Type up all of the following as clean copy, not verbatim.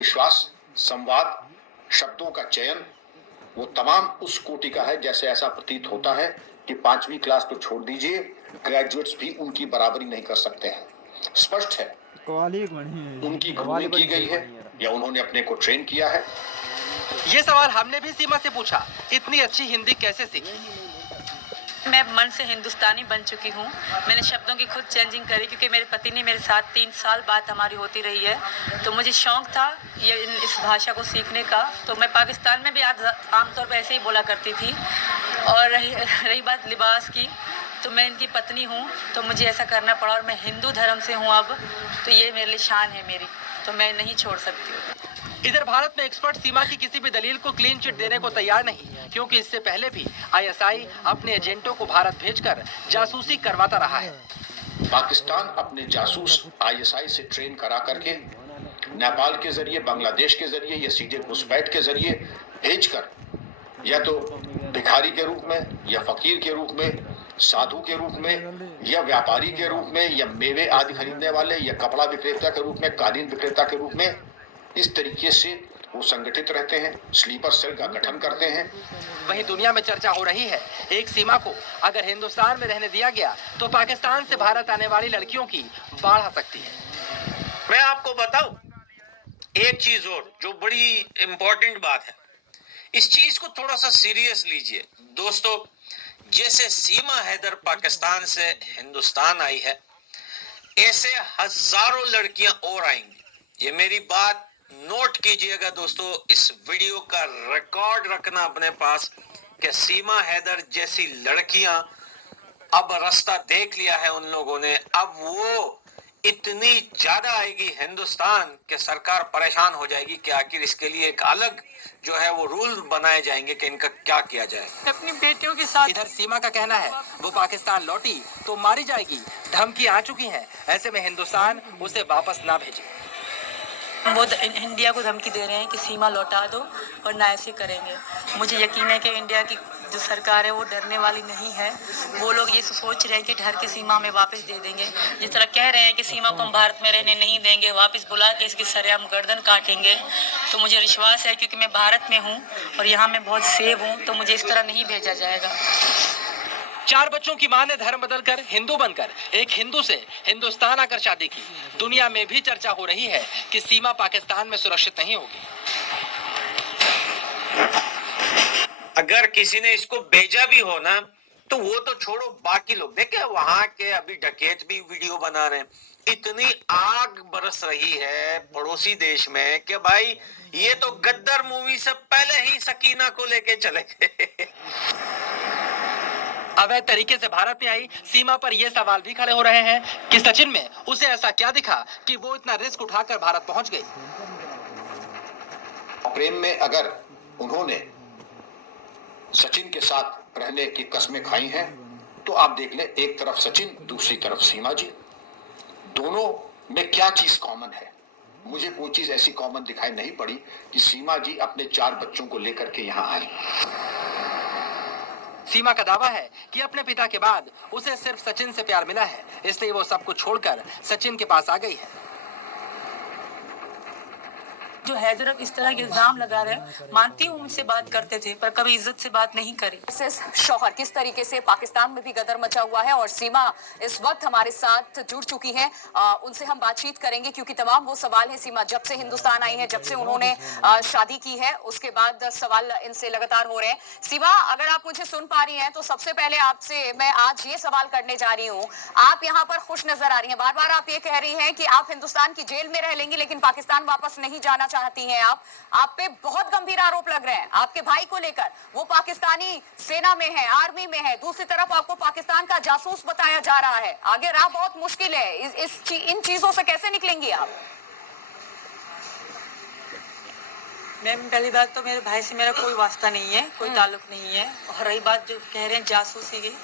विश्वास, संवाद, शब्दों का चयन वो तमाम उस कोटि का है जैसे ऐसा प्रतीत होता है कि 5वीं क्लास तो छोड़ दीजिए, ग्रेजुएट्स भी उनकी बराबरी नहीं कर सकते हैं। स्पष्ट है उनकी ग्रूमिंग की गई है या उन्होंने अपने को ट्रेन किया है। ये सवाल हमने भी सीमा से पूछा, इतनी अच्छी हिंदी कैसे सीखी? मैं मन से हिंदुस्तानी बन चुकी हूँ। मैंने शब्दों की खुद चेंजिंग करी क्योंकि मेरे पति ने मेरे साथ 3 साल बात हमारी होती रही है, तो मुझे शौक था ये इस भाषा को सीखने का। तो मैं पाकिस्तान में भी आमतौर पर ऐसे ही बोला करती थी। और रही बात लिबास की, तो मैं इनकी पत्नी हूँ, तो मुझे ऐसा करना पड़ा और मैं हिंदू धर्म से हूँ अब, तो ये मेरे लिए शान है मेरी, तो मैं नहीं छोड़ सकती हूँ। इधर भारत में एक्सपर्ट सीमा की किसी भी दलील को क्लीन चिट देने को तैयार नहीं, क्योंकि इससे पहले भी आईएसआई अपने एजेंटों को भारत भेजकर जासूसी करवाता रहा है। पाकिस्तान अपने जासूस आईएसआई से ट्रेन करा करके नेपाल के जरिए, बांग्लादेश के जरिए या सीधे घुसपैठ के जरिए भेजकर या तो भिखारी के रूप में या फकीर के रूप में, साधु के रूप में या व्यापारी के रूप में या मेवे आदि खरीदने वाले या कपड़ा विक्रेता के रूप में, कालीन विक्रेता के रूप में, इस तरीके से वो संगठित रहते हैं, स्लीपर सेल का गठन करते हैं। वहीं दुनिया में चर्चा हो रही है एक सीमा को अगर हिंदुस्तान में रहने दिया गया तो पाकिस्तान से भारत आने वाली लड़कियों की बाढ़ आ सकती है। मैं आपको बताऊं एक चीज और जो बड़ी इंपॉर्टेंट बात है, इस चीज को थोड़ा सा सीरियस लीजिए दोस्तों। जैसे सीमा हैदर पाकिस्तान से हिंदुस्तान आई है, ऐसे हजारों लड़कियां और आएंगी। ये मेरी बात नोट कीजिएगा दोस्तों, इस वीडियो का रिकॉर्ड रखना अपने पास कि सीमा हैदर जैसी लड़कियां अब रास्ता देख लिया है उन लोगों ने, अब वो इतनी ज्यादा आएगी हिंदुस्तान कि सरकार परेशान हो जाएगी कि आखिर इसके लिए एक अलग जो है वो रूल बनाए जाएंगे कि इनका क्या किया जाए। अपनी बेटियों के साथ इधर सीमा का कहना है वो पाकिस्तान लौटी तो मारी जाएगी, धमकी आ चुकी है, ऐसे में हिंदुस्तान उसे वापस ना भेजे। वो इंडिया को धमकी दे रहे हैं कि सीमा लौटा दो और ना ऐसे करेंगे। मुझे यकीन है कि इंडिया की जो सरकार है वो डरने वाली नहीं है। वो लोग ये सोच रहे हैं कि डर के सीमा में वापस दे देंगे। जिस तरह कह रहे हैं कि सीमा को हम भारत में रहने नहीं देंगे, वापस बुला के इसकी सरेआम गर्दन काटेंगे, तो मुझे विश्वास है क्योंकि मैं भारत में हूँ और यहाँ मैं बहुत सेव हूँ, तो मुझे इस तरह नहीं भेजा जाएगा। 4 बच्चों की मां ने धर्म बदलकर हिंदू बनकर एक हिंदू से हिंदुस्तान आकर शादी की। दुनिया में भी चर्चा हो रही है कि सीमा पाकिस्तान में सुरक्षित नहीं होगी। अगर किसी ने इसको भेजा भी हो ना, तो वो तो छोड़ो, बाकी लोग देखे वहां के अभी डकैत भी वीडियो बना रहे हैं। इतनी आग बरस रही है पड़ोसी देश में कि भाई ये तो गद्दार मूवी से पहले ही सकीना को लेके चले गए। अवैध तरीके से भारत में आई सीमा पर यह सवाल भी खड़े हो रहे हैं कि सचिन में उसे ऐसा क्या दिखा कि वो इतना रिस्क उठाकर भारत पहुंच गई। प्रेम में अगर उन्होंने सचिन के साथ रहने की कस्में खाई हैं, तो आप देख लें, एक तरफ सचिन, दूसरी तरफ सीमा जी, दोनों में क्या चीज कॉमन है। मुझे कोई चीज ऐसी कॉमन दिखाई नहीं पड़ी कि सीमा जी अपने 4 बच्चों को लेकर के यहाँ आई। सीमा का दावा है कि अपने पिता के बाद उसे सिर्फ सचिन से प्यार मिला है, इसलिए वो सब कुछ छोड़कर सचिन के पास आ गई है। जो हैदर इस तरह के इल्जाम लगा रहे हैं, मानती हूँ उनसे बात करते थे पर कभी इज्जत से बात नहीं करी। शौहर किस तरीके से पाकिस्तान में भी गदर मचा हुआ है और सीमा इस वक्त हमारे साथ जुड़ चुकी हैं, उनसे हम बातचीत करेंगे क्योंकि तमाम वो सवाल हैं। सीमा जब से हिंदुस्तान आई है, जब से उन्होंने शादी की है, उसके बाद सवाल इनसे लगातार हो रहे हैं। सीमा, अगर आप मुझे सुन पा रही हैं तो सबसे पहले आपसे मैं आज ये सवाल करने जा रही हूँ। आप यहाँ पर खुश नजर आ रही हैं, बार बार आप ये कह रही हैं कि आप हिंदुस्तान की जेल में रह लेंगी लेकिन पाकिस्तान वापस नहीं जाना चाहती हैं। आप पे बहुत गंभीर आरोप लग रहे हैं आपके भाई को लेकर। वो पाकिस्तानी सेना में है, आर्मी में है, दूसरी तरफ आपको पाकिस्तान का जासूस बताया जा रहा है। आगे राह बहुत मुश्किल है, इन चीजों से कैसे निकलेंगी आप? मैम, पहली बात तो मेरे भाई से मेरा कोई वास्ता नहीं है, कोई ताल्लुक नहीं है। और रही बात जो कह रहे हैं जासूसी की,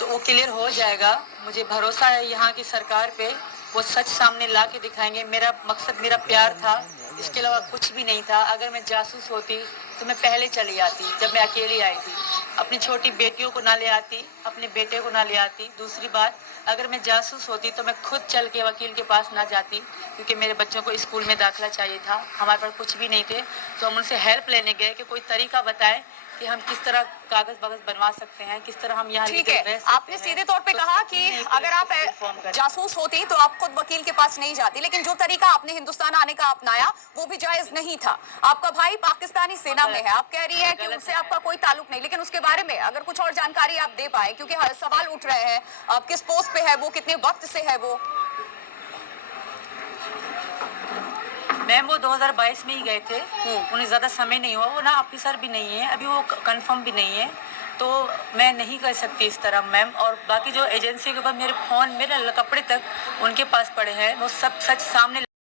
तो वो क्लियर हो जाएगा। मुझे भरोसा है यहाँ की सरकार पे, वो सच सामने ला के दिखाएंगे। मेरा मकसद मेरा प्यार था, इसके अलावा कुछ भी नहीं था। अगर मैं जासूस होती तो मैं पहले चली आती, जब मैं अकेली आई थी। अपनी छोटी बेटियों को ना ले आती, अपने बेटे को ना ले आती। दूसरी बात, अगर मैं जासूस होती तो मैं खुद चल के वकील के पास ना जाती, क्योंकि मेरे बच्चों को स्कूल में दाखिला चाहिए था। हमारे पास कुछ भी नहीं थे, तो हम उनसे हेल्प लेने गए कि कोई तरीका बताएं कि हम किस तरह कागज वगज बनवा सकते हैं, किस तरह हम यहाँ ठीक legal रह है, सकते आपने हैं। सीधे तौर पे तो कहा उसके कि लिए अगर आप पुलिस को inform करें। जासूस होती तो आप खुद वकील के पास नहीं जाती, लेकिन जो तरीका आपने हिंदुस्तान आने का अपनाया वो भी जायज नहीं था। आपका भाई पाकिस्तानी सेना में है, आप कह रही हैं कि गलत उससे है। आपका कोई ताल्लुक नहीं, लेकिन उसके बारे में अगर कुछ और जानकारी आप दे पाए, क्योंकि हर सवाल उठ रहे हैं, अब किस पोस्ट पे है वो, कितने वक्त से है वो। मैम वो 2022 में ही गए थे, उन्हें ज़्यादा समय नहीं हुआ, वो ना ऑफिसर भी नहीं है, अभी वो कंफर्म भी नहीं है, तो मैं नहीं कर सकती इस तरह मैम। और बाकी जो एजेंसी के ऊपर मेरे फ़ोन, मेरे कपड़े तक उनके पास पड़े हैं, वो सब सच सामने